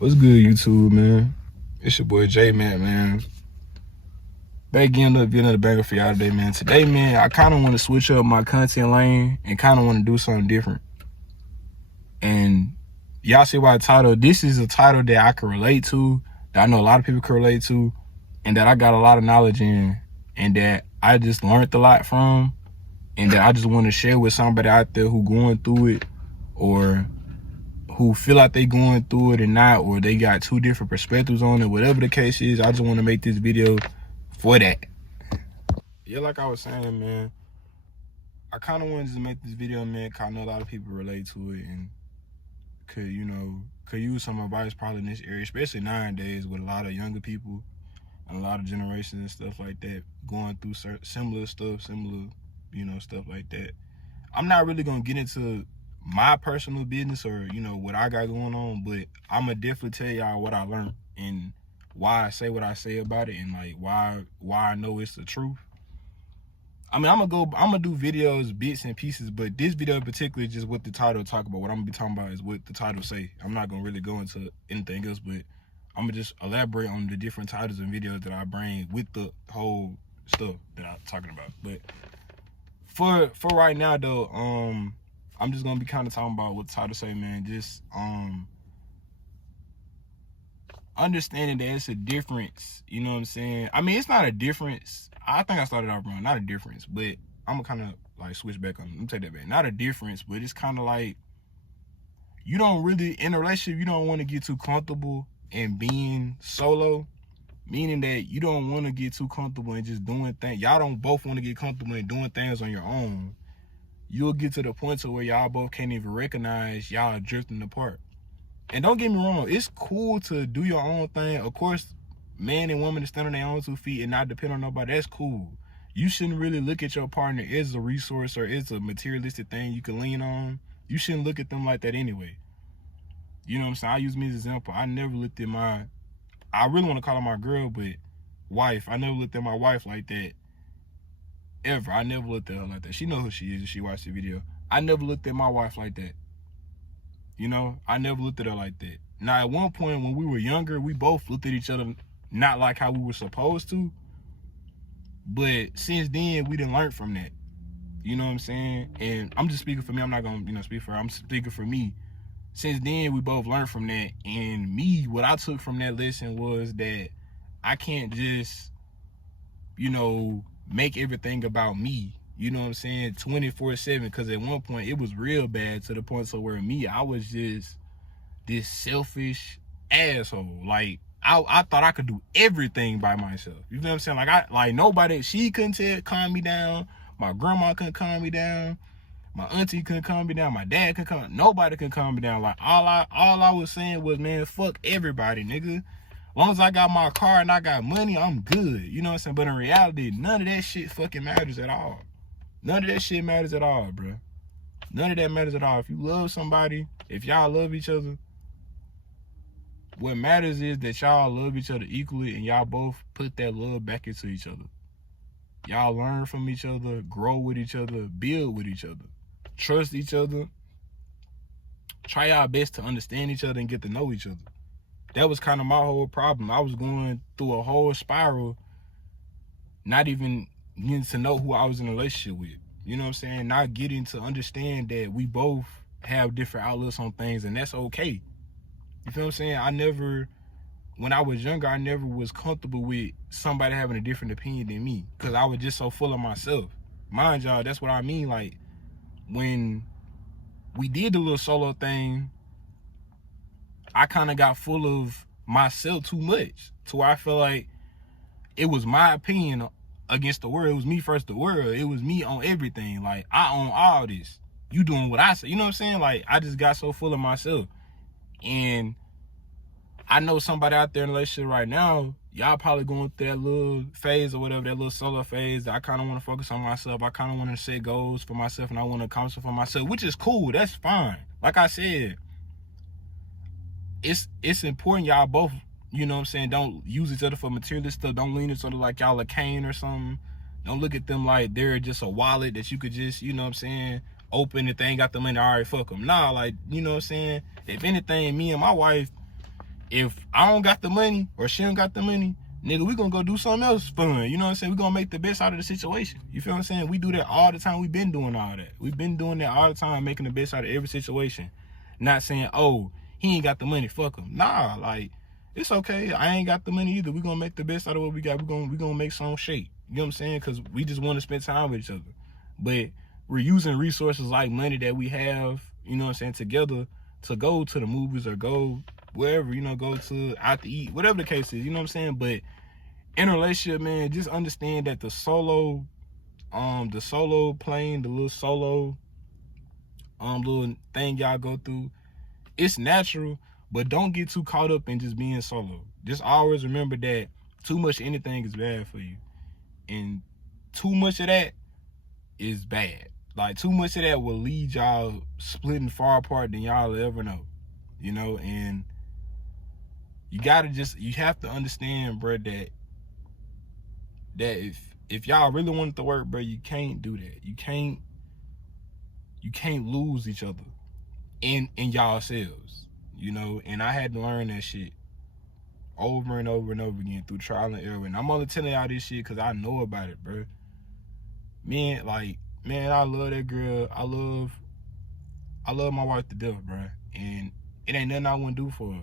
What's good, YouTube, man? It's your boy J-Man, man. Back again, another banger for y'all today, man. Today, man, I kind of want to switch up my content lane and kind of want to do something different. And y'all see why the title, this is a title that I can relate to, that I know a lot of people can relate to, and that I got a lot of knowledge in, and that I just learned a lot from, and that I just want to share with somebody out there who going through it, or who feel like they going through it or not, or they got two different perspectives on it, whatever the case is. I just want to make this video for that. Yeah, like I was saying, man, I kind of wanted to make this video, man, because I know a lot of people relate to it and could use some advice probably in this area, especially nowadays with a lot of younger people and a lot of generations and stuff like that going through similar stuff, stuff like that. I'm not really going to get into my personal business or, what I got going on, but I'm going to definitely tell y'all what I learned and why I say what I say about it, and like why I know it's the truth. I mean, I'm gonna do videos, bits and pieces, but this video in particular is just what the title talk about. What I'm gonna be talking about is what the title say. I'm not gonna really go into anything else, but I'm gonna just elaborate on the different titles and videos that I bring with the whole stuff that I'm talking about. But for right now though, I'm just gonna be kind of talking about what the title say, man. Just understanding that it's a difference, you know what I'm saying? I mean, it's not a difference. I think I started off wrong. Not a difference, but I'm gonna kind of like switch back on. Let me take that back. Not a difference, but it's kind of like you don't really, in a relationship, you don't want to get too comfortable in being solo, meaning that you don't want to get too comfortable in just doing things. Y'all don't both want to get comfortable in doing things on your own. You'll get to the point to where y'all both can't even recognize y'all drifting apart. And don't get me wrong, it's cool to do your own thing. Of course, man and woman to stand on their own 2 feet and not depend on nobody, that's cool. You shouldn't really look at your partner as a resource or as a materialistic thing you can lean on. You shouldn't look at them like that anyway. You know what I'm saying? I use me as an example. I never looked at I really want to call her my girl, but wife. I never looked at my wife like that. Ever. I never looked at her like that. She knows who she is if she watched the video. I never looked at my wife like that. I never looked at her like that. Now, at one point when we were younger, we both looked at each other not like how we were supposed to. But since then, we didn't learn from that. You know what I'm saying? And I'm just speaking for me. I'm not going to, speak for her. I'm speaking for me. Since then, we both learned from that. And me, what I took from that lesson was that I can't just, make everything about me. You know what I'm saying? 24/7. Because at one point, it was real bad to the point so where I was just this selfish asshole. Like, I thought I could do everything by myself. You know what I'm saying? Like nobody, she couldn't calm me down. My grandma couldn't calm me down. My auntie couldn't calm me down. My dad couldn't calm. Nobody could calm me down. Like all I was saying was, man, fuck everybody, nigga. As long as I got my car and I got money, I'm good. You know what I'm saying? But in reality, none of that shit fucking matters at all. None of that shit matters at all, bro. None of that matters at all. If you love somebody, if y'all love each other, what matters is that y'all love each other equally and y'all both put that love back into each other. Y'all learn from each other, grow with each other, build with each other, trust each other, try our best to understand each other and get to know each other. That was kind of my whole problem. I was going through a whole spiral, not even getting to know who I was in a relationship with. You know what I'm saying? Not getting to understand that we both have different outlooks on things, and that's okay. You feel what I'm saying? When I was younger, I never was comfortable with somebody having a different opinion than me because I was just so full of myself. Mind y'all, that's what I mean. Like, when we did the little solo thing, I kind of got full of myself too much to where I feel like it was my opinion against the world. It was me first the world. It was me on everything. Like, I own all this. You doing what I say. You know what I'm saying? Like, I just got so full of myself. And I know somebody out there in a relationship right now, y'all probably going through that little phase or whatever, that little solo phase. I kind of want to focus on myself. I kind of want to set goals for myself and I want to accomplish for myself, which is cool. That's fine. Like I said, it's important y'all both, you know what I'm saying, don't use each other for materialist stuff. Don't lean each other like y'all a cane or something. Don't look at them like they're just a wallet that you could just, you know what I'm saying, open if they ain't got the money, all right, fuck them. Nah, like, you know what I'm saying? If anything, me and my wife, if I don't got the money or she don't got the money, nigga, we gonna go do something else fun. You know what I'm saying? We gonna make the best out of the situation. You feel what I'm saying? We do that all the time. We've been doing all that. We've been doing that all the time, making the best out of every situation. Not saying, oh, he ain't got the money, fuck him. Nah, like, it's okay. I ain't got the money either. We gonna make the best out of what we got. We gonna make some shape. You know what I'm saying? Because we just want to spend time with each other. But we're using resources like money that we have, you know what I'm saying, together to go to the movies or go wherever, you know, go to out to eat, whatever the case is, you know what I'm saying? But in a relationship, man, just understand that the solo playing, the little solo little thing y'all go through, it's natural, but don't get too caught up in just being solo. Just always remember that too much of anything is bad for you. And too much of that is bad. Like, too much of that will lead y'all splitting far apart than y'all ever know. You know, and you have to understand, bro, that if y'all really want it to work, bro, you can't do that. You can't lose each other in y'all selves, you know. And I had to learn that shit over and over and over again through trial and error. And I'm only telling y'all this shit because I know about it, bro. Man, I love that girl. I love my wife to death, bro. And it ain't nothing I wouldn't do for her.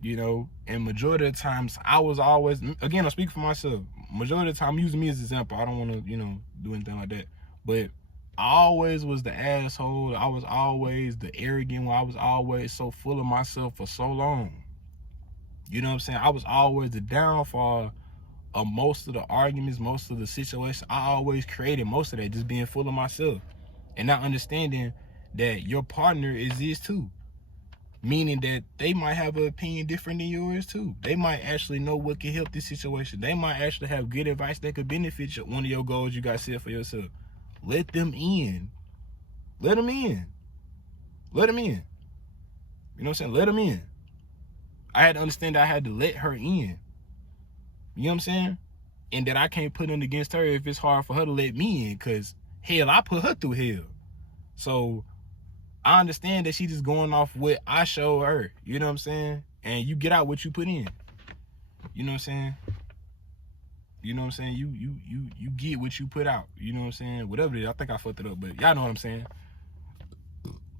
You know, and majority of the times I was always, again, I speak for myself. Majority of the time, I'm using me as an example. I don't want to, you know, do anything like that. But I always was the asshole. I was always the arrogant one. I was always so full of myself for so long. You know what I'm saying? I was always the downfall of most of the arguments, most of the situations. I always created most of that, just being full of myself and not understanding that your partner is this too. Meaning that they might have an opinion different than yours too. They might actually know what can help this situation. They might actually have good advice that could benefit one of your goals you got set for yourself. Let them in. Let them in. Let them in. You know what I'm saying? Let them in. I had to understand that I had to let her in. You know what I'm saying? And that I can't put it against her if it's hard for her to let me in, because hell, I put her through hell. So I understand that she just going off what I show her. You know what I'm saying? And you get out what you put in. You know what I'm saying? You know what I'm saying? You get what you put out. You know what I'm saying? Whatever it is. I think I fucked it up, but y'all know what I'm saying.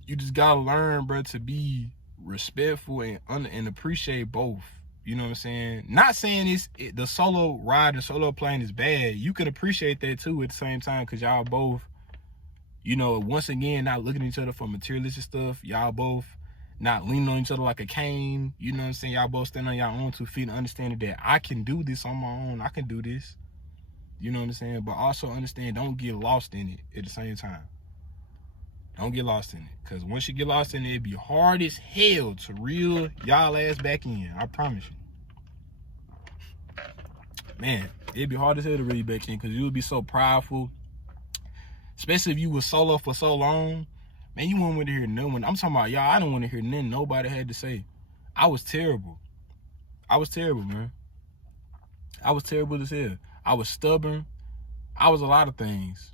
You just gotta learn, bro, to be respectful and appreciate both. You know what I'm saying? Not saying the solo ride and solo playing is bad. You can appreciate that too at the same time, because y'all both, you know, once again, not looking at each other for materialistic stuff. Y'all both not leaning on each other like a cane. You know what I'm saying? Y'all both stand on your own 2 feet and understanding that I can do this on my own. I can do this. You know what I'm saying? But also understand, don't get lost in it at the same time. Don't get lost in it. Because once you get lost in it, it'd be hard as hell to reel y'all ass back in. I promise you. Man, it'd be hard as hell to reel you back in, because you would be so prideful. Especially if you was solo for so long. Man, you wouldn't want to hear no one. I'm talking about y'all. I don't want to hear nothing nobody had to say. I was terrible. I was terrible, man. I was terrible as hell. I was stubborn. I was a lot of things.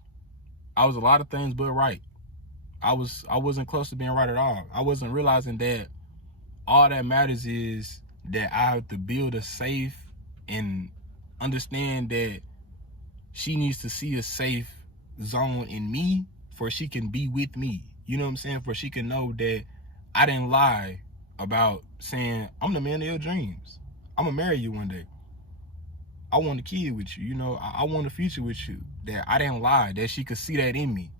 I was a lot of things but right. I wasn't close to being right at all. I wasn't realizing that all that matters is that I have to build a safe and understand that she needs to see a safe zone in me for she can be with me. You know what I'm saying? For she can know that I didn't lie about saying, I'm the man of your dreams. I'm gonna marry you one day. I want a kid with you. You know, I want a future with you. That I didn't lie. That she could see that in me.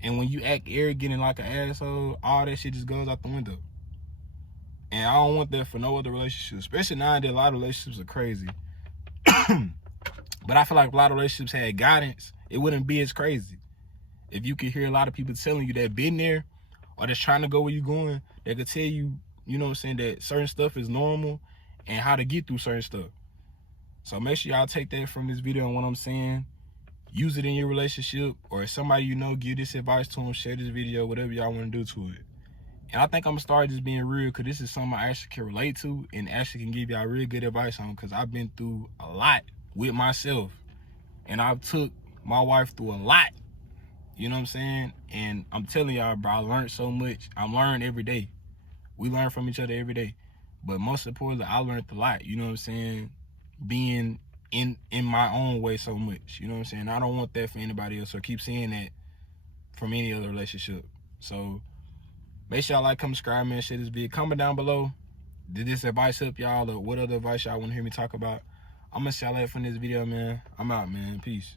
And when you act arrogant and like an asshole, all that shit just goes out the window. And I don't want that for no other relationship. Especially nowadays, a lot of relationships are crazy. But I feel like if a lot of relationships had guidance, it wouldn't be as crazy. If you could hear a lot of people telling you that been there or that's trying to go where you're going, they could tell you, you know what I'm saying, that certain stuff is normal and how to get through certain stuff. So make sure y'all take that from this video and what I'm saying. Use it in your relationship, or if somebody you know, give this advice to them, share this video, whatever y'all want to do to it. And I think I'm going to start just being real, because this is something I actually can relate to and actually can give y'all really good advice on, because I've been through a lot with myself. And I've took my wife through a lot. You know what I'm saying? And I'm telling y'all, bro, I learned so much. I'm learning every day. We learn from each other every day. But most importantly, I learned a lot, you know what I'm saying? Being in my own way so much, you know what I'm saying? I don't want that for anybody else, or keep seeing that from any other relationship. So make sure y'all like, comment, subscribe, man, share this video. Comment down below, did this advice help y'all, or what other advice y'all want to hear me talk about? I'm gonna see y'all later from this video, man. I'm out, man. Peace.